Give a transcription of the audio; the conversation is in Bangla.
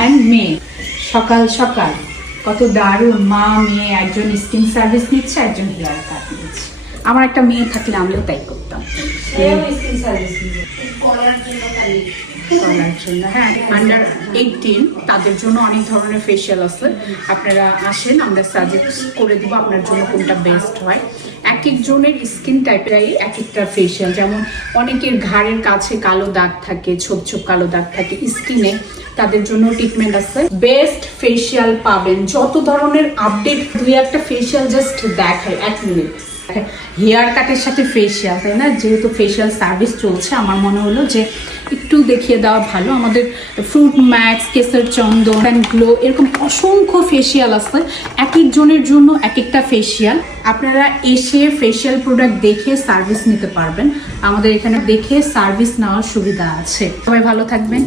অ্যান্ড মেয়ে সকাল সকাল কত দারুণ, মা মেয়ে একজন স্কিন সার্ভিস নিচ্ছে, একজন হেয়ার কাট নিচ্ছে। আমার একটা মেয়ে থাকলে আমিও তাই করতাম। করার জন্য হ্যাঁ, আন্ডার 18 তাদের জন্য অনেক ধরনের ফেশিয়াল আছে। আপনারা আসেন, আমরা সাজেস্ট করে দিব আপনার জন্য কোনটা বেস্ট হয়। এক একজনের স্কিন টাইপেরাই এক একটা ফেশিয়াল, যেমন অনেকের ঘাড়ের কাছে কালো দাগ থাকে, ছোপ ছোপ কালো দাগ থাকে স্কিনে, তাদের জন্য ট্রিটমেন্ট আছে। বেস্ট ফেশিয়াল পাবেন, যত ধরনের আপডেট। দুই একটা ফেশিয়াল জাস্ট দেখায় 1 মিনিট। হেয়ার কাটের সাথে ফেশিয়াল, তাই না? যেহেতু ফেশিয়াল সার্ভিস চলছে, আমার মনে হলো যে একটু দেখিয়ে দেওয়া ভালো। আমাদের ফ্রুট ম্যাক্স, কেসার চন্দন, গ্লো, এরকম অসংখ্য ফেশিয়াল আছে, এক একজনের জন্য এক একটা ফেশিয়াল। আপনারা এসে ফেশিয়াল প্রোডাক্ট দেখে সার্ভিস নিতে পারবেন। আমাদের এখানে দেখে সার্ভিস নেওয়ার সুবিধা আছে। সবাই ভালো থাকবেন।